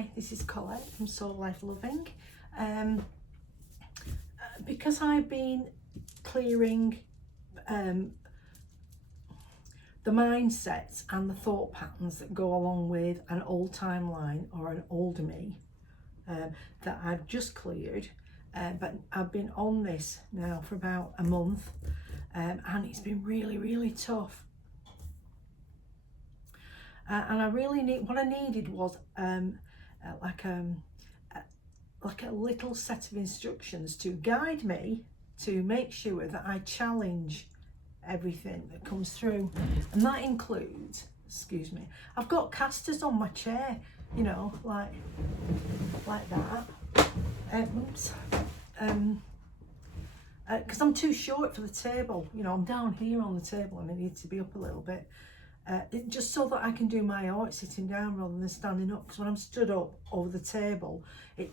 Hi, this is Colette from Soul Life Loving. Because I've been clearing the mindsets and the thought patterns that go along with an old timeline or an older me that I've just cleared, but I've been on this now for about a month, and it's been really tough. And I really what I needed was like a little set of instructions to guide me to make sure that I challenge everything that comes through, and that includes, excuse me, I've got casters on my chair, you know, like that. Oops. Because I'm too short for the table, you know, I'm down here on the table and I need to be up a little bit. Just so that I can do my art sitting down rather than standing up, because when I'm stood up over the table it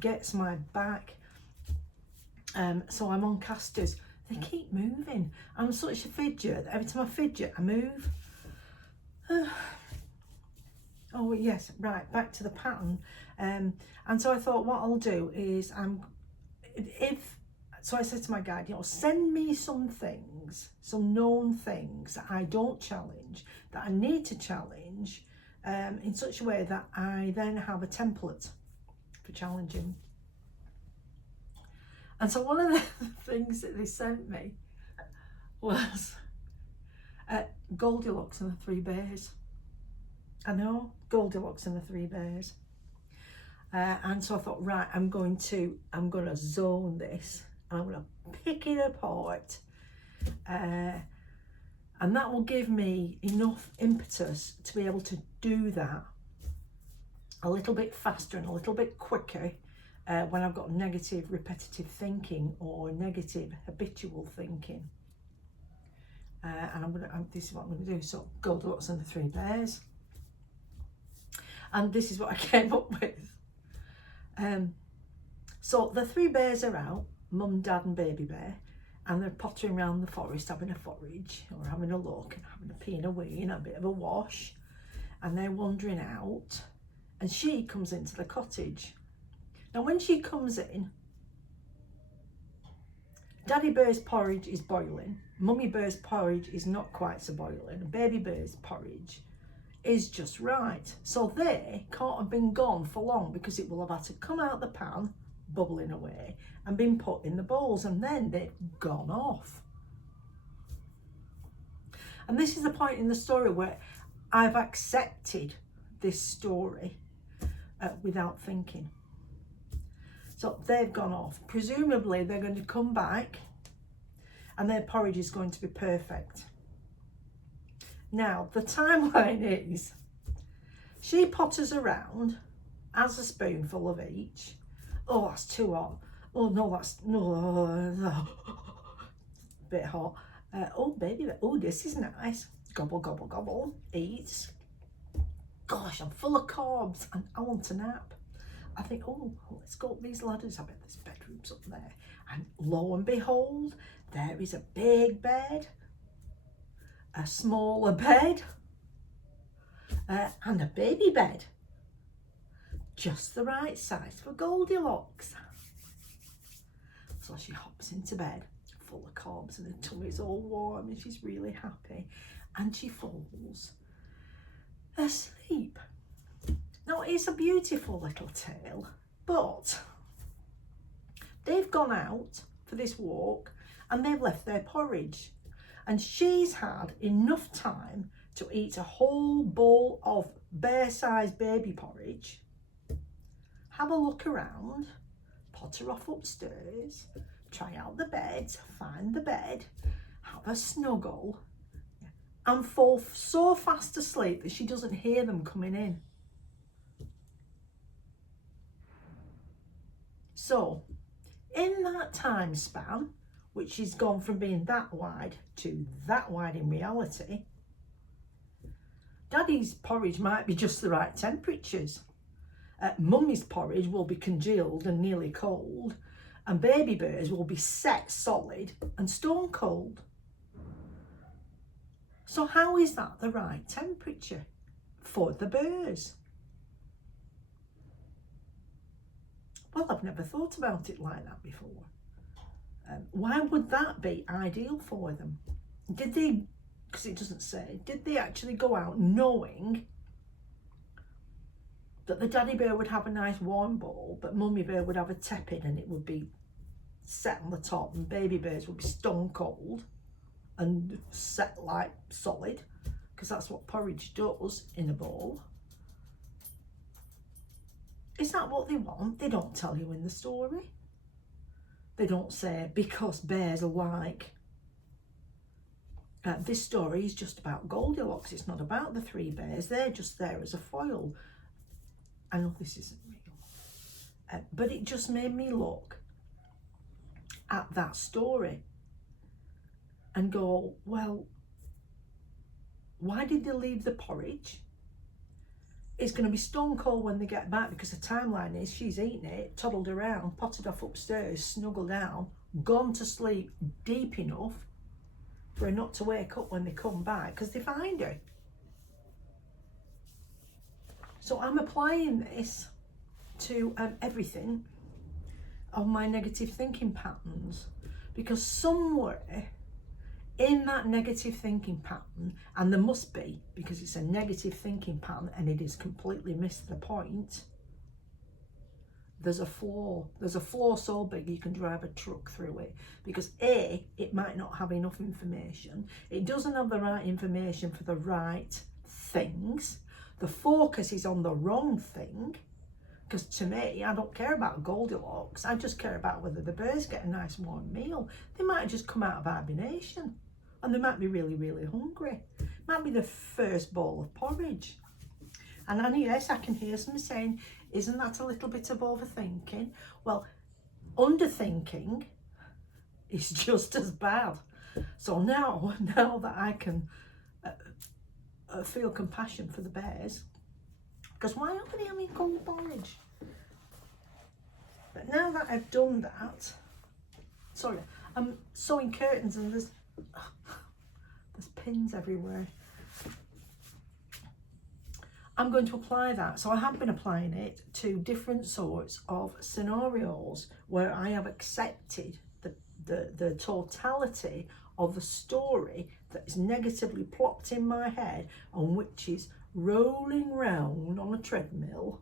gets my back, so I'm on casters. They keep moving. I'm such a fidget. Every time I fidget I move. Oh yes, right, back to the pattern. And so I thought what I'll do is so I said to my guide, you know, send me some things, some known things that I don't challenge, that I need to challenge, in such a way that I then have a template for challenging. And so one of the things that they sent me was Goldilocks and the Three Bears. I know, Goldilocks and the Three Bears. And so I thought, right, I'm going to zone this. I'm going to pick it apart, and that will give me enough impetus to be able to do that a little bit faster and a little bit quicker when I've got negative repetitive thinking or negative habitual thinking. And this is what I'm going to do. So Goldilocks and the Three Bears, and this is what I came up with. So the three bears are out, Mum, Dad and Baby Bear, and they're pottering around the forest having a forage or having a look and having a pee and a wee and a bit of a wash, and they're wandering out, and she comes into the cottage. Now when she comes in, Daddy Bear's porridge is boiling, Mummy Bear's porridge is not quite so boiling, and Baby Bear's porridge is just right. So they can't have been gone for long, because it will have had to come out the pan bubbling away and been put in the bowls, and then they've gone off. And this is the point in the story where I've accepted this story without thinking. So they've gone off. Presumably they're going to come back and their porridge is going to be perfect. Now the timeline is, she potters around, has a spoonful of each. Oh, that's too hot. Oh no, that's no, bit hot. Oh baby, oh this is nice. Gobble gobble gobble, eats. Gosh, I'm full of carbs and I want a nap. I think, oh, let's go up these ladders. I bet there's bedrooms up there. And lo and behold, there is a big bed, a smaller bed, and a baby bed. Just the right size for Goldilocks. So she hops into bed, full of carbs, and her tummy's all warm, and she's really happy. And she falls asleep. Now, it's a beautiful little tale, but they've gone out for this walk and they've left their porridge, and she's had enough time to eat a whole bowl of bear-sized baby porridge, have a look around, potter off upstairs, try out the beds, find the bed, have a snuggle, and fall so fast asleep that she doesn't hear them coming in. So in that time span, which has gone from being that wide to that wide in reality, Daddy's porridge might be just the right temperatures. Mummy's porridge will be congealed and nearly cold, and Baby Bear's will be set solid and stone cold. So how is that the right temperature for the bears? Well, I've never thought about it like that before. Why would that be ideal for them? Did they, because it doesn't say, did they actually go out knowing that the daddy bear would have a nice warm bowl, but mummy bear would have a tepid and it would be set on the top, and baby bears would be stone cold and set like solid, because that's what porridge does in a bowl? Is that what they want? They don't tell you in the story. They don't say, because bears are like. This story is just about Goldilocks. It's not about the 3 bears. They're just there as a foil. I know this isn't real, but it just made me look at that story and go, well, why did they leave the porridge? It's going to be stone cold when they get back, because the timeline is she's eaten it, toddled around, potted off upstairs, snuggled down, gone to sleep deep enough for her not to wake up when they come back, because they find her. So I'm applying this to everything of my negative thinking patterns, because somewhere in that negative thinking pattern, and there must be, because it's a negative thinking pattern and it has completely missed the point, there's a flaw. There's a flaw so big you can drive a truck through it, because A, it might not have enough information. It doesn't have the right information for the right things. The focus is on the wrong thing, because to me, I don't care about Goldilocks. I just care about whether the bears get a nice warm meal. They might just come out of hibernation and they might be really, really hungry. It might be the first bowl of porridge. And yes, I can hear some saying, isn't that a little bit of overthinking? Well, underthinking is just as bad. So now that I can feel compassion for the bears, because why aren't they having cold porridge? But now that I've done that, sorry, I'm sewing curtains and there's pins everywhere. I'm going to apply that. So I have been applying it to different sorts of scenarios where I have accepted the totality of the story that is negatively plopped in my head, and which is rolling round on a treadmill.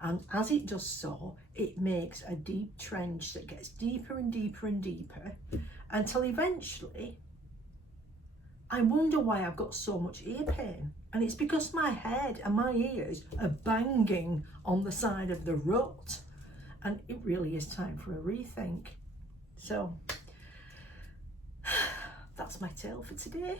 And as it does so, it makes a deep trench that gets deeper and deeper and deeper, until eventually I wonder why I've got so much ear pain. And it's because my head and my ears are banging on the side of the rut. And it really is time for a rethink. So that's my tale for today.